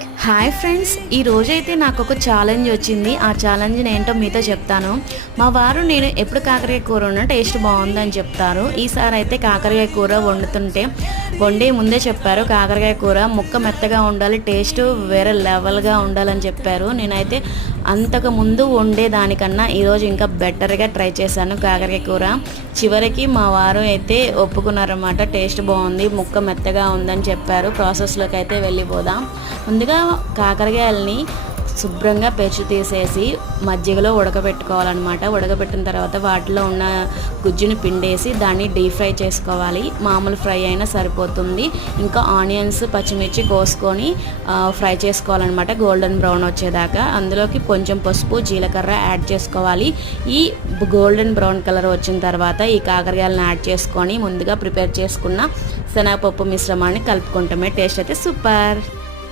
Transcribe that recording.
Hi friends, ఈ రోజైతే నాకు ఒక ఛాలెంజ్ వచ్చింది. ఆ ఛాలెంజ్ ఏంటో మీతో చెప్తాను. మా వారు నేను ఎప్పుడు కాకరకాయ కూర ఉన్నా టేస్ట్ బాగుందని చెప్తారు. ఈసారి అయితే కాకరకాయ కూర వండే ముందే చెప్పారు, కాకరకాయ కూర ముక్క మెత్తగా ఉండాలి, టేస్ట్ వేరే లెవెల్గా ఉండాలని చెప్పారు. నేనైతే అంతకు ముందు వండే దానికన్నా ఈరోజు ఇంకా బెటర్గా ట్రై చేశాను కాకరకాయ కూర. చివరికి మా వారు అయితే ఒప్పుకున్నారన్నమాట, టేస్ట్ బాగుంది, ముక్క మెత్తగా ఉందని చెప్పారు. ప్రాసెస్లోకి అయితే వెళ్ళిపోదాం. ముందుగా కాకరకాయలని శుభ్రంగా పెచ్చు తీసేసి మజ్జిగలో ఉడకబెట్టుకోవాలన్నమాట. ఉడకబెట్టిన తర్వాత వాటిలో ఉన్న గుజ్జుని పిండేసి దాన్ని డీప్ ఫ్రై చేసుకోవాలి. మామూలు ఫ్రై అయినా సరిపోతుంది. ఇంకా ఆనియన్స్ పచ్చిమిర్చి కోసుకొని ఫ్రై చేసుకోవాలన్నమాట, గోల్డెన్ బ్రౌన్ వచ్చేదాకా. అందులోకి కొంచెం పసుపు జీలకర్ర యాడ్ చేసుకోవాలి. ఈ గోల్డెన్ బ్రౌన్ కలర్ వచ్చిన తర్వాత ఈ కాకరకాయలను యాడ్ చేసుకొని ముందుగా ప్రిపేర్ చేసుకున్న శనగపప్పు మిశ్రమాన్ని కలుపుకుంటామే. టేస్ట్ అయితే సూపర్.